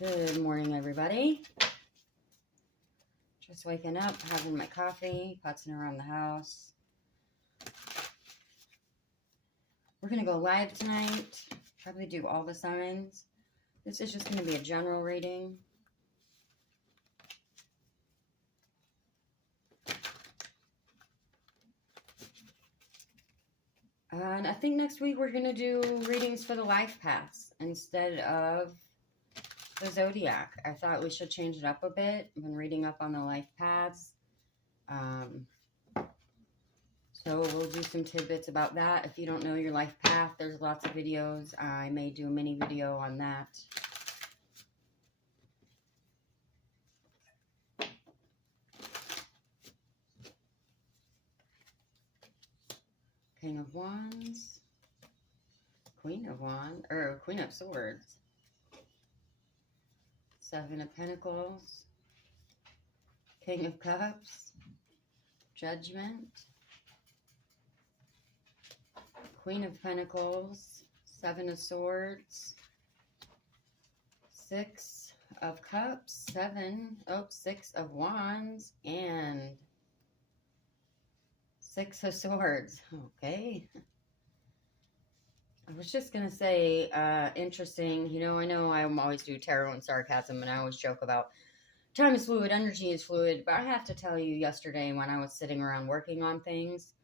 Good morning, everybody. Just waking up, having my coffee, putzing around the house. We're going to go live tonight. Probably do all the signs. This is just going to be a general reading. And I think next week we're going to do readings for the life paths instead of the zodiac. I thought we should change it up a bit. I've been reading up on the life paths. So we'll do some tidbits about that. If you don't know your life path, there's lots of videos. I may do a mini video on that. King of Wands, Queen of Wands, or Queen of Swords, Seven of Pentacles, King of Cups, Judgment, Queen of Pentacles, Seven of Swords, Six of Cups, Six of Wands, and Six of Swords. Okay. I was just going to say, interesting. You know I always do tarot and sarcasm, and I always joke about time is fluid, energy is fluid. But I have to tell you, yesterday when I was sitting around working on things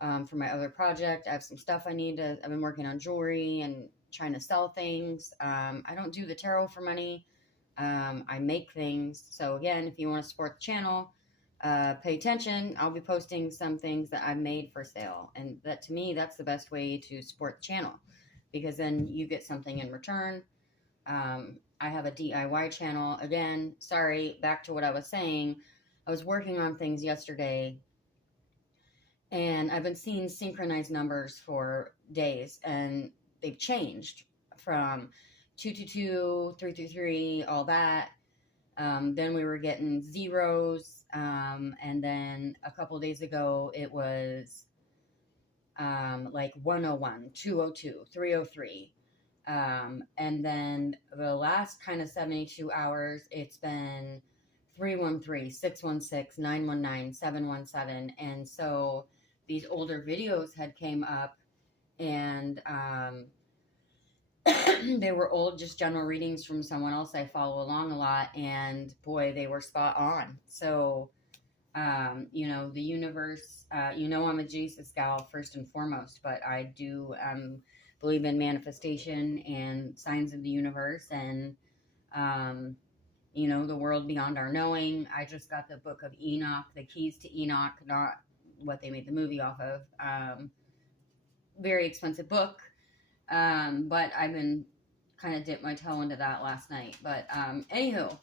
for my other project, I have some stuff I've been working on jewelry and trying to sell things. I don't do the tarot for money. I make things. So again, if you want to support the channel, pay attention. I'll be posting some things that I've made for sale. And that, to me, that's the best way to support the channel, because then you get something in return. I have a DIY channel. Again, sorry, back to what I was saying. I was working on things yesterday, and I've been seeing synchronized numbers for days, and they've changed from 222, 333, all that. Then we were getting zeros. And then a couple days ago, it was like 101, 202, 303. And then the last kind of 72 hours, it's been 313, 616, 919, 717. And so these older videos had came up, and they were old, just general readings from someone else I follow along a lot, and boy, they were spot on. So, the universe, I'm a Jesus gal first and foremost, but I do believe in manifestation and signs of the universe, and, the world beyond our knowing. I just got the book of Enoch, the keys to Enoch, not what they made the movie off of. Very expensive book. But I've been kind of dipped my toe into that last night. But, anywho,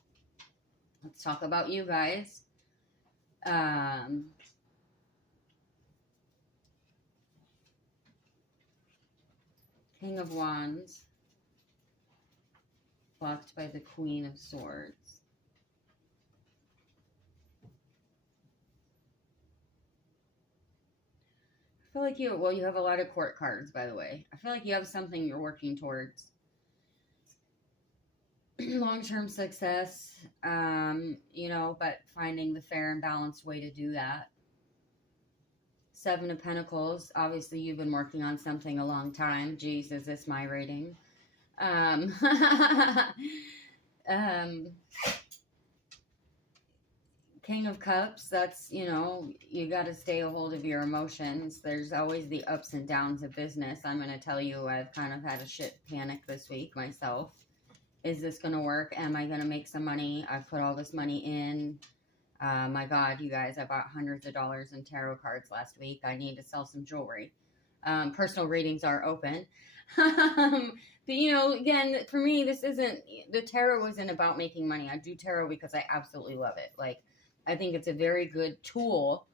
let's talk about you guys. King of Wands, blocked by the Queen of Swords. I feel like you have a lot of court cards, by the way. I feel like you have something you're working towards. Long-term success, but finding the fair and balanced way to do that. Seven of Pentacles. Obviously, you've been working on something a long time. Jeez, is this my rating? King of Cups, that's, you got to stay a hold of your emotions. There's always the ups and downs of business. I'm going to tell you, I've kind of had a shit panic this week myself. Is this going to work? Am I going to make some money? I've put all this money in. My God, you guys, I bought hundreds of dollars in tarot cards last week. I need to sell some jewelry. Personal readings are open. But, again, for me, the tarot isn't about making money. I do tarot because I absolutely love it. Like, I think it's a very good tool,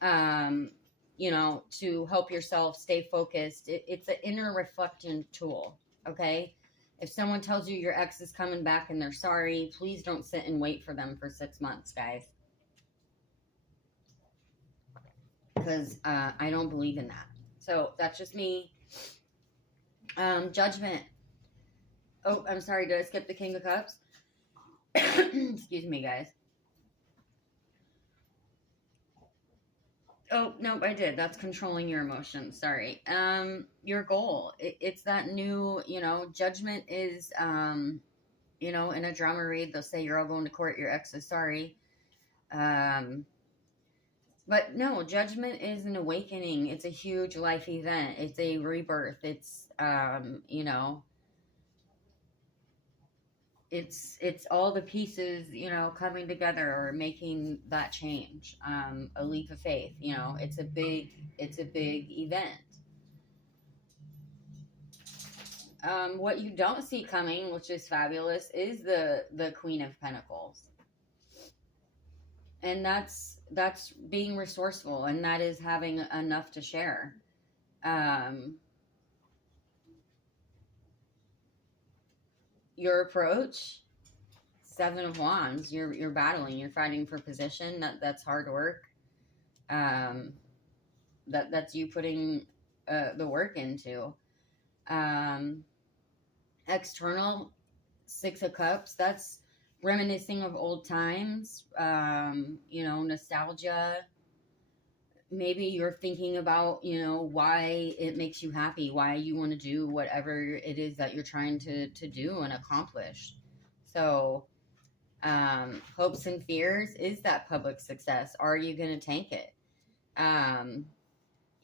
to help yourself stay focused. It's an inner reflection tool, okay? If someone tells you your ex is coming back and they're sorry, please don't sit and wait for them for 6 months, guys. Because I don't believe in that. So that's just me. Judgment. Oh, I'm sorry. Did I skip the King of Cups? Excuse me, guys. Oh, nope, I did. That's controlling your emotions. Sorry. Your goal. It's that new, judgment is, in a drama read, they'll say you're all going to court, your ex is sorry. But no, judgment is an awakening. It's a huge life event. It's a rebirth. It's all the pieces, coming together or making that change. A leap of faith. It's a big event. What you don't see coming, which is fabulous, is the Queen of Pentacles, and that's being resourceful, and that is having enough to share. Your approach, Seven of Wands, you're battling, you're fighting for position. That's hard work. That's you putting the work into. External, Six of Cups, that's reminiscing of old times, nostalgia. Maybe you're thinking about, why it makes you happy, why you want to do whatever it is that you're trying to do and accomplish. So, hopes and fears is that public success. Are you going to tank it? And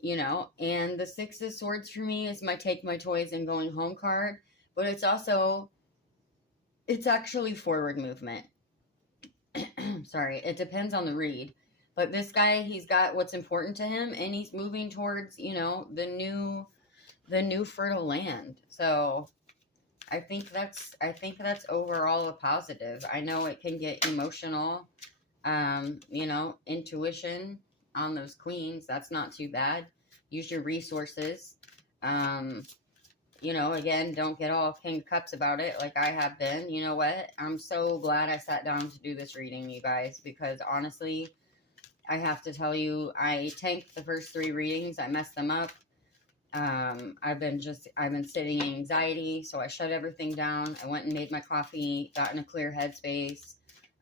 the Six of Swords for me is my take my toys and going home card, but it's actually forward movement. Sorry, it depends on the read. But this guy, he's got what's important to him, and he's moving towards, the new fertile land. So I think that's overall a positive. I know it can get emotional. Intuition on those queens, that's not too bad. Use your resources. Again, don't get all King of Cups about it like I have been. You know what? I'm so glad I sat down to do this reading, you guys, because honestly, I have to tell you, I tanked the first 3 readings. I messed them up. I've been sitting in anxiety, so I shut everything down. I went and made my coffee, got in a clear headspace,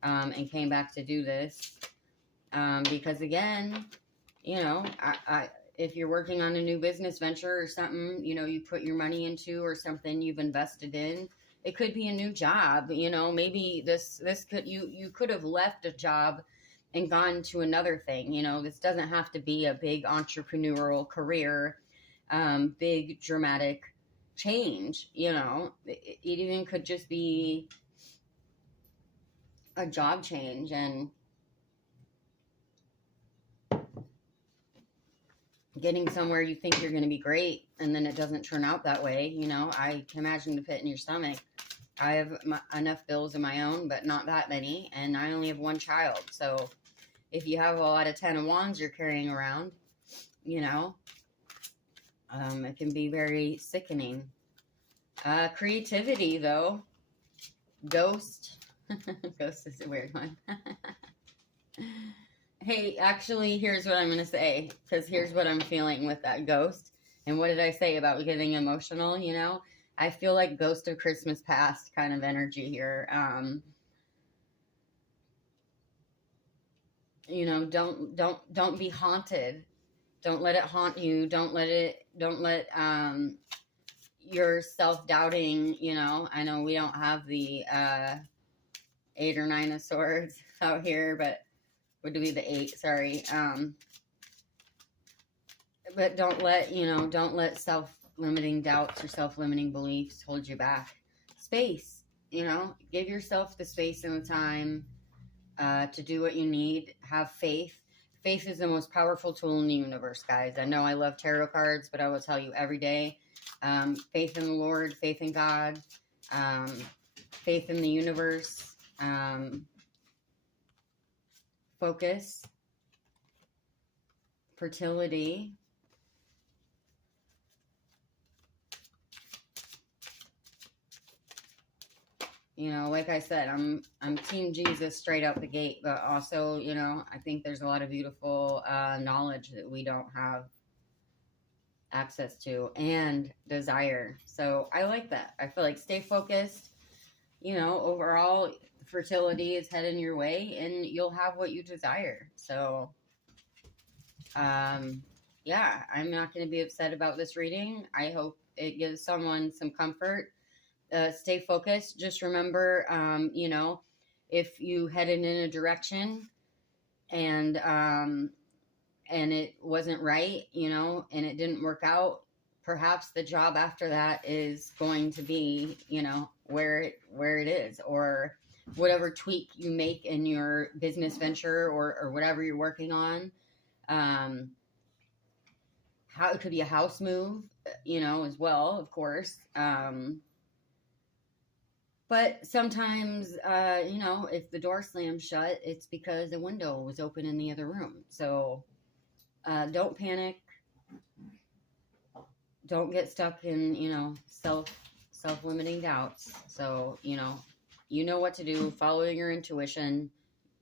and came back to do this. Because again, if you're working on a new business venture or something, you put your money into, or something you've invested in, it could be a new job. Maybe this could, you could have left a job and gone to another thing. This doesn't have to be a big entrepreneurial career, big dramatic change. It even could just be a job change, and getting somewhere you think you're going to be great, and then it doesn't turn out that way. I can imagine the pit in your stomach. I have enough bills of my own, but not that many, and I only have one child. So if you have a lot of 10 of Wands you're carrying around, it can be very sickening. Creativity, though. Ghost. Ghost is a weird one. Hey, actually, here's what I'm going to say, because here's what I'm feeling with that ghost. And what did I say about getting emotional, I feel like Ghost of Christmas Past kind of energy here. Don't be haunted. Don't let it haunt you. Don't let your self-doubting, I know we don't have the 8 or 9 of Swords out here, but would be the 8, sorry. But don't let self-limiting doubts or self-limiting beliefs hold you back. Space, give yourself the space and the time to do what you need. Have faith. Faith is the most powerful tool in the universe, guys. I know I love tarot cards, but I will tell you every day, faith in the Lord, faith in God, faith in the universe, focus, fertility, like I said, I'm Team Jesus straight out the gate, but also, I think there's a lot of beautiful knowledge that we don't have access to and desire. So I like that. I feel like stay focused, overall fertility is heading your way and you'll have what you desire. So, yeah, I'm not going to be upset about this reading. I hope it gives someone some comfort. Stay focused. Just remember, if you headed in a direction and it wasn't right, and it didn't work out, perhaps the job after that is going to be, where it is, or whatever tweak you make in your business venture or whatever you're working on. How it could be a house move, as well, of course. But sometimes, if the door slams shut, it's because the window was open in the other room. So don't panic. Don't get stuck in, self-limiting doubts. So, you know what to do. Follow your intuition.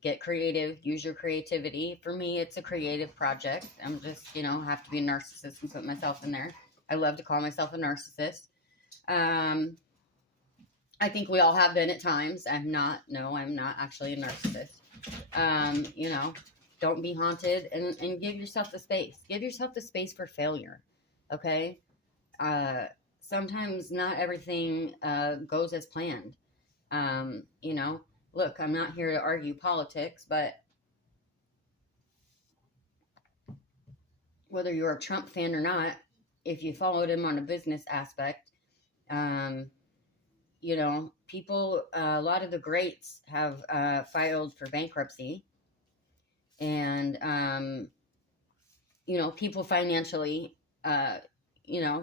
Get creative. Use your creativity. For me, it's a creative project. I'm just, have to be a narcissist and put myself in there. I love to call myself a narcissist. I think we all have been at times. I'm not actually a narcissist. Don't be haunted and give yourself the space. Give yourself the space for failure. Okay? Sometimes not everything goes as planned. Look, I'm not here to argue politics, but whether you're a Trump fan or not, if you followed him on a business aspect, people, a lot of the greats have filed for bankruptcy. And, people financially,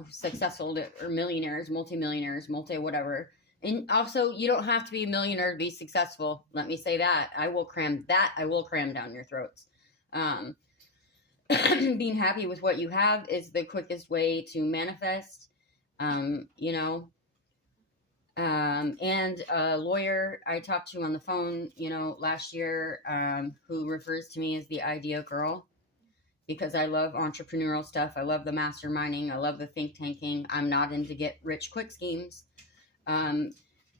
successful or millionaires, multimillionaires, multi-whatever. And also, you don't have to be a millionaire to be successful. Let me say that. I will cram down your throats. Being happy with what you have is the quickest way to manifest, and a lawyer I talked to on the phone, last year, who refers to me as the idea girl, because I love entrepreneurial stuff. I love the masterminding. I love the think tanking. I'm not into get rich quick schemes.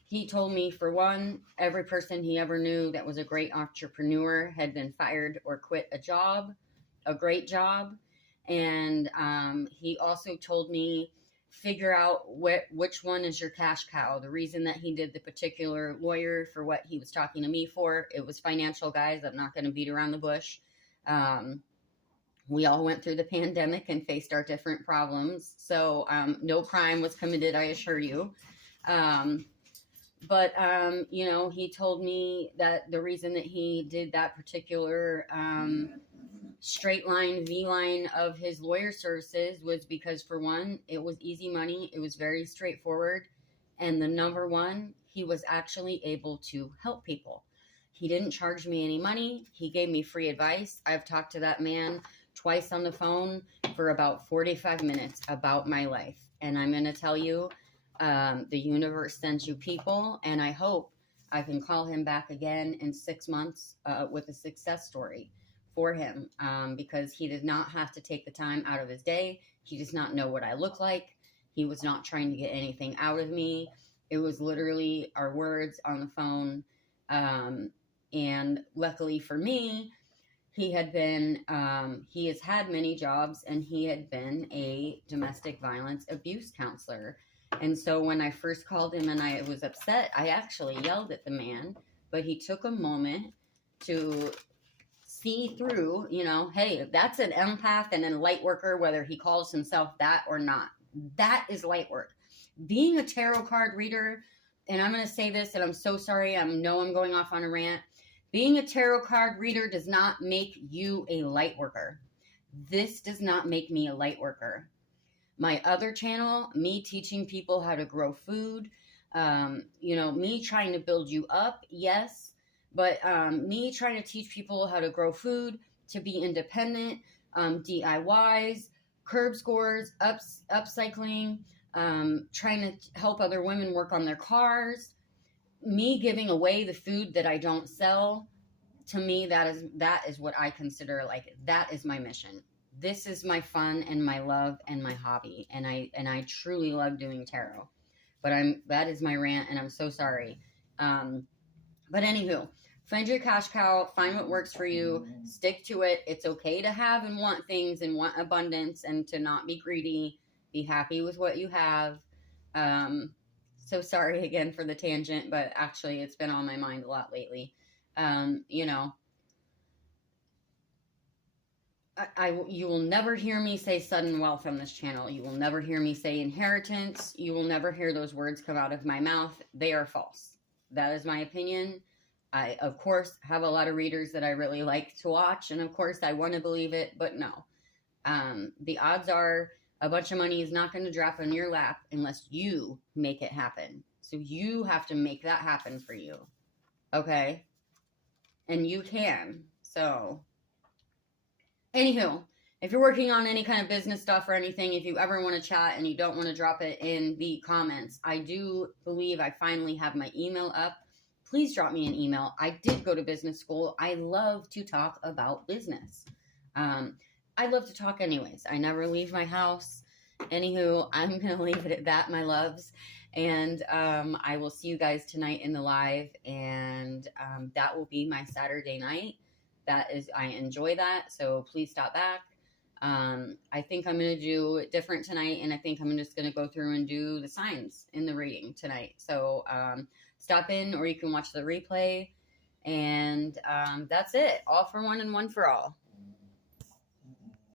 He told me, for one, every person he ever knew that was a great entrepreneur had been fired or quit a great job. And he also told me, figure out which one is your cash cow. The reason that he did the particular lawyer for what he was talking to me for, it was financial, guys. I'm not going to beat around the bush. We all went through the pandemic and faced our different problems. So no crime was committed, I assure you. But he told me that the reason that he did that particular straight line, V-line of his lawyer services was because, for one, it was easy money. It was very straightforward. And the number one, he was actually able to help people. He didn't charge me any money. He gave me free advice. I've talked to that man twice on the phone for about 45 minutes about my life. And I'm going to tell you, the universe sends you people, and I hope I can call him back again in 6 months with a success story for him, because he did not have to take the time out of his day. He does not know what I look like. He was not trying to get anything out of me. It was literally our words on the phone. And luckily for me, he has had many jobs, and he had been a domestic violence abuse counselor. And so when I first called him and I was upset, I actually yelled at the man, but he took a moment to see through, hey, that's an empath and a light worker, whether he calls himself that or not. That is light work. Being a tarot card reader, and I'm going to say this, and I'm so sorry, I'm going off on a rant. Being a tarot card reader does not make you a light worker. This does not make me a light worker. My other channel, me teaching people how to grow food, me trying to build you up, yes, but me trying to teach people how to grow food, to be independent, DIYs, curb scores, upcycling, trying to help other women work on their cars, me giving away the food that I don't sell. To me, that is what I consider, that is my mission. this is my fun and my love and my hobby, and I truly love doing tarot. But that is my rant, and I'm so sorry. But anywho, find your cash cow, find what works for you, stick to it. It's okay to have and want things and want abundance and to not be greedy. Be happy with what you have. So sorry again for the tangent, but actually it's been on my mind a lot lately. You know, you will never hear me say sudden wealth on this channel. You will never hear me say inheritance. You will never hear those words come out of my mouth. They are false. That is my opinion. I, of course, have a lot of readers that I really like to watch, and of course, I want to believe it, but no. The odds are a bunch of money is not going to drop in your lap unless you make it happen. So you have to make that happen for you. Okay? And you can. So, anywho, if you're working on any kind of business stuff or anything, if you ever want to chat and you don't want to drop it in the comments, I do believe I finally have my email up. Please drop me an email. I did go to business school. I love to talk about business. I love to talk anyways. I never leave my house. Anywho, I'm going to leave it at that, my loves. And I will see you guys tonight in the live. And that will be my Saturday night. I enjoy that. So please stop back. I think I'm going to do it different tonight. And I think I'm just going to go through and do the signs in the reading tonight. So stop in, or you can watch the replay. And that's it. All for one and one for all.